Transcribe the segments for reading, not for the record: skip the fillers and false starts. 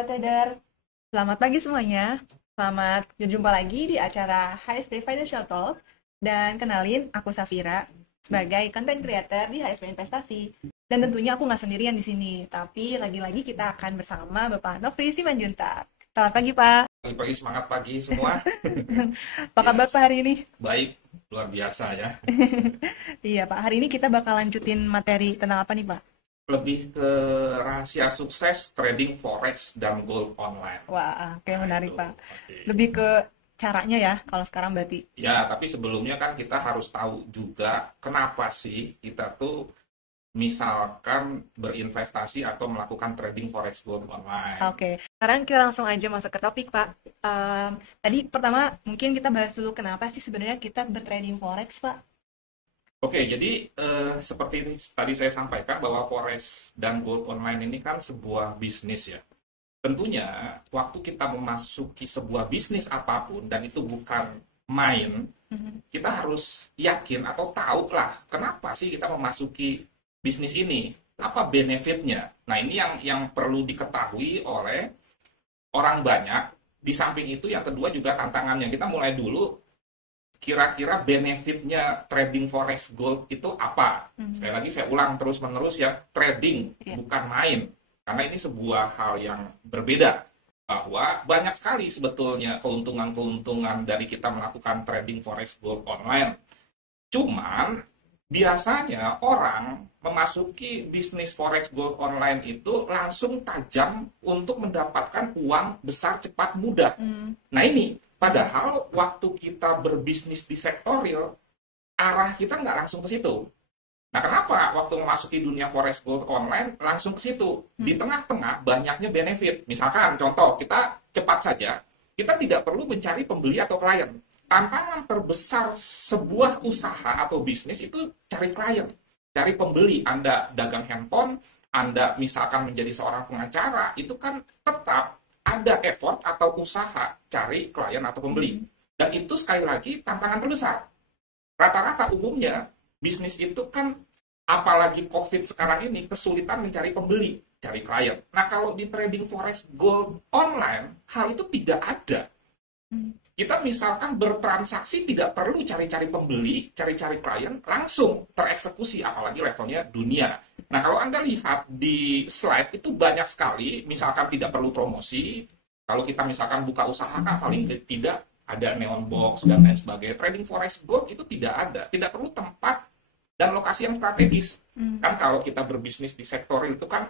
Sobat Trader. Selamat pagi semuanya. Selamat berjumpa lagi di acara HSP Financial Talk. Dan kenalin, aku Safira sebagai content creator di HSP Investasi. Dan tentunya aku nggak sendirian di sini, tapi lagi-lagi kita akan bersama Bapak Nofri Simanjuntak. Selamat pagi, Pak. Pagi-pagi semangat pagi semua. Apa kabar Pak hari ini? Baik, luar biasa ya. Iya, Pak. Hari ini kita bakal lanjutin materi tentang apa nih, Pak? Lebih ke rahasia sukses trading forex dan gold online. Wah, oke, Nah, menarik, itu. Pak. Oke. Lebih ke caranya ya, kalau sekarang berarti. Ya, tapi sebelumnya kan kita harus tahu juga kenapa sih kita tuh misalkan berinvestasi atau melakukan trading forex gold online. Oke, sekarang kita langsung aja masuk ke topik, Pak. Tadi pertama mungkin kita bahas dulu kenapa sih sebenarnya kita bertrading forex, Pak? Oke, jadi seperti tadi saya sampaikan bahwa forex dan gold online ini kan sebuah bisnis ya. Tentunya waktu kita memasuki sebuah bisnis apapun dan itu bukan main, kita harus yakin atau tahu lah kenapa sih kita memasuki bisnis ini, apa benefitnya. Nah, ini yang perlu diketahui oleh orang banyak. Di samping itu yang kedua juga tantangannya. Kita mulai dulu kira-kira benefitnya trading forex gold itu apa. Sekali lagi saya ulang terus-menerus ya, trading Iya. bukan main. Karena ini sebuah hal yang berbeda. Bahwa banyak sekali sebetulnya keuntungan-keuntungan dari kita melakukan trading forex gold online. Cuman biasanya orang memasuki bisnis forex gold online itu langsung tajam untuk mendapatkan uang besar cepat mudah. Nah ini, padahal waktu kita berbisnis di sektor real, arah kita nggak langsung ke situ. Nah kenapa waktu memasuki dunia forex gold online langsung ke situ? Di tengah-tengah banyaknya benefit. Misalkan contoh, kita cepat saja, kita tidak perlu mencari pembeli atau klien. Tantangan terbesar sebuah usaha atau bisnis itu cari klien, cari pembeli. Anda dagang handphone, Anda misalkan menjadi seorang pengacara, itu kan tetap ada effort atau usaha cari klien atau pembeli. Dan itu sekali lagi tantangan terbesar. Rata-rata umumnya bisnis itu kan apalagi COVID sekarang ini kesulitan mencari pembeli, cari klien. Nah kalau di trading forex gold online, hal itu tidak ada. Kita misalkan bertransaksi tidak perlu cari-cari pembeli, cari-cari klien, langsung tereksekusi, apalagi levelnya dunia. Nah, kalau Anda lihat di slide itu banyak sekali, misalkan tidak perlu promosi, kalau kita misalkan buka usaha, kan paling tidak ada neon box dan lain sebagainya. Trading forex gold itu tidak ada, tidak perlu tempat dan lokasi yang strategis. Kan kalau kita berbisnis di sektor itu kan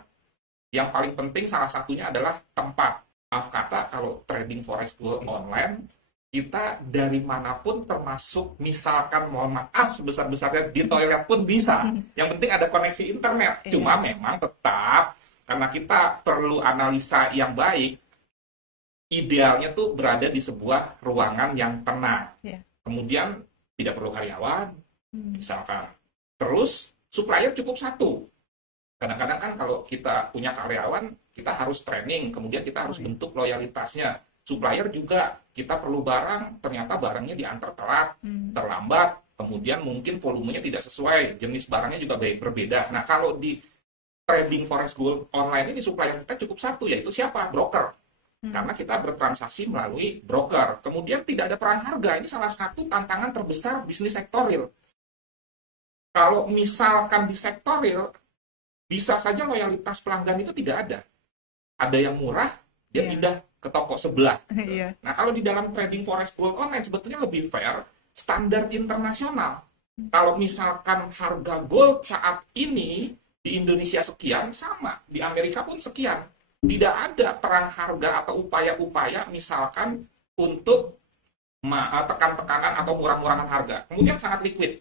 yang paling penting salah satunya adalah tempat. Maaf kata, kalau trading forex gold online, kita dari manapun termasuk misalkan mohon maaf sebesar-besarnya di toilet pun bisa. Yang penting ada koneksi internet. Cuma memang tetap karena kita perlu analisa yang baik, idealnya tuh berada di sebuah ruangan yang tenang. Iya. Kemudian tidak perlu karyawan, misalkan. Terus supplier cukup satu. Kadang-kadang kan kalau kita punya karyawan, kita harus training, kemudian kita harus bentuk loyalitasnya. Supplier juga kita perlu barang, ternyata barangnya diantar telat, terlambat, kemudian mungkin volumenya tidak sesuai, jenis barangnya juga berbeda. Nah, kalau di trading forex gold online ini supplier kita cukup satu, yaitu siapa? Broker. Karena kita bertransaksi melalui broker. Kemudian tidak ada perang harga, ini salah satu tantangan terbesar bisnis sektor real. Kalau misalkan di sektor real, bisa saja loyalitas pelanggan itu tidak ada. Ada yang murah, dia pindah ke toko sebelah. Iya. Nah, kalau di dalam trading forex gold online sebetulnya lebih fair, standar internasional. Kalau misalkan harga gold saat ini di Indonesia sekian, sama. Di Amerika pun sekian. Tidak ada perang harga atau upaya-upaya misalkan untuk tekan-tekanan atau murah-murahan harga. Kemudian sangat liquid.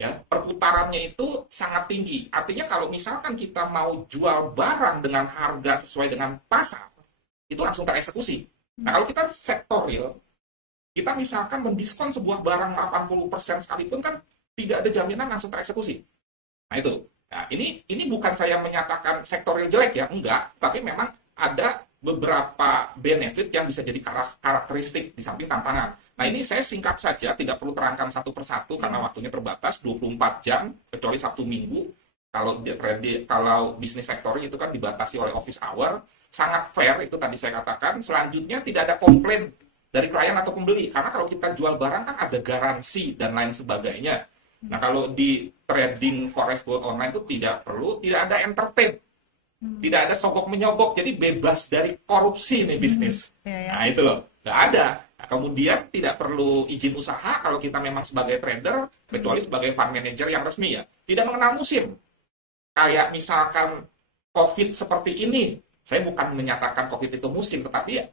Ya, perputarannya itu sangat tinggi. Artinya kalau misalkan kita mau jual barang dengan harga sesuai dengan pasar, itu langsung tereksekusi. Nah, kalau kita sektor real, kita misalkan mendiskon sebuah barang 80% sekalipun kan tidak ada jaminan langsung tereksekusi. Nah, itu. Nah, ini bukan saya menyatakan sektor real jelek ya, enggak. Tapi memang ada beberapa benefit yang bisa jadi karakteristik di samping tantangan. Nah, ini saya singkat saja, tidak perlu terangkan satu persatu karena waktunya terbatas, 24 jam, kecuali Sabtu Minggu. Kalau bisnis sektor itu kan dibatasi oleh office hour. sangat fair, itu tadi saya katakan. Selanjutnya tidak ada komplain dari klien atau pembeli, karena kalau kita jual barang kan ada garansi dan lain sebagainya. Nah, kalau di trading forex gold online itu tidak ada entertain, tidak ada sogok menyogok, jadi bebas dari korupsi nih bisnis. Nah, itu loh, nggak ada. Nah, kemudian tidak perlu izin usaha kalau kita memang sebagai trader, kecuali sebagai fund manager yang resmi ya. Tidak mengenal musim. Kayak misalkan COVID seperti ini, saya bukan menyatakan COVID itu musim, tetapi ya,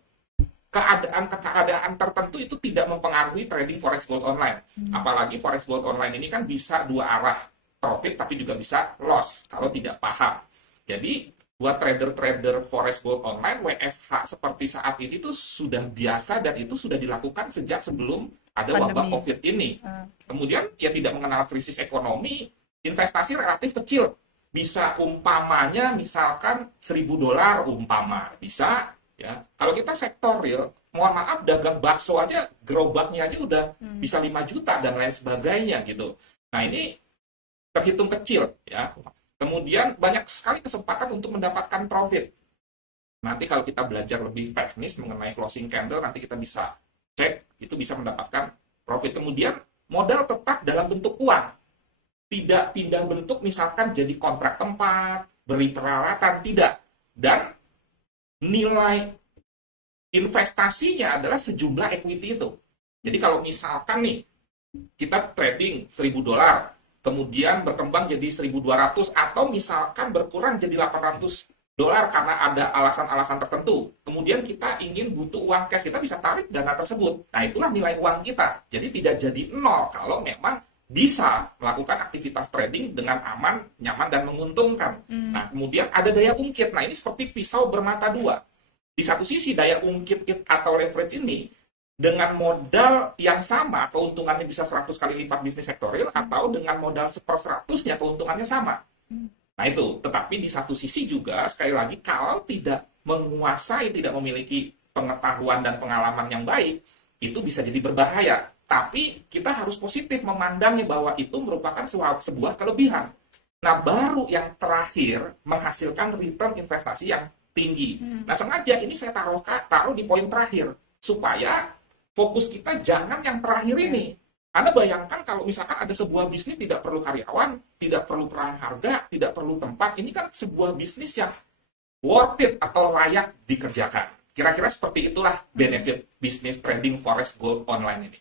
keadaan tertentu itu tidak mempengaruhi trading forex gold online. Apalagi forex gold online ini kan bisa dua arah, profit tapi juga bisa loss kalau tidak paham. Jadi buat trader-trader forex gold online, WFH seperti saat ini tuh sudah biasa dan itu sudah dilakukan sejak sebelum ada wabah COVID ini. Kemudian ya tidak mengenal krisis ekonomi, investasi relatif kecil. Bisa umpamanya misalkan $1.000 umpama, bisa. Ya, kalau kita sektor real, mohon maaf, dagang bakso aja, gerobaknya aja udah bisa 5 juta dan lain sebagainya gitu. Nah, ini terhitung kecil ya. Kemudian banyak sekali kesempatan untuk mendapatkan profit. Nanti kalau kita belajar lebih teknis mengenai closing candle, nanti kita bisa cek, itu bisa mendapatkan profit. Kemudian modal tetap dalam bentuk uang. Tidak pindah bentuk misalkan jadi kontrak tempat, beri peralatan, tidak. Dan nilai investasinya adalah sejumlah equity itu. Jadi kalau misalkan nih, kita trading $1.000, kemudian berkembang jadi 1.200, atau misalkan berkurang jadi $800 karena ada alasan-alasan tertentu. Kemudian kita ingin butuh uang cash, kita bisa tarik dana tersebut. Nah, itulah nilai uang kita. Jadi tidak jadi nol kalau memang bisa melakukan aktivitas trading dengan aman, nyaman, dan menguntungkan. Nah, kemudian ada daya ungkit. Nah, ini seperti pisau bermata dua. Di satu sisi, daya ungkit atau leverage ini, dengan modal yang sama, keuntungannya bisa 100 kali lipat bisnis sektorial, atau dengan modal 1/100-nya, keuntungannya sama. Nah, itu. Tetapi di satu sisi juga, sekali lagi, kalau tidak menguasai, tidak memiliki pengetahuan dan pengalaman yang baik, itu bisa jadi berbahaya. Tapi kita harus positif memandangnya bahwa itu merupakan sebuah kelebihan. Nah, baru yang terakhir menghasilkan return investasi yang tinggi. Nah, sengaja ini saya taruh di poin terakhir supaya fokus kita jangan yang terakhir ini. Anda bayangkan kalau misalkan ada sebuah bisnis tidak perlu karyawan, tidak perlu perang harga, tidak perlu tempat. Ini kan sebuah bisnis yang worth it atau layak dikerjakan. Kira-kira seperti itulah benefit bisnis trading forex gold online ini.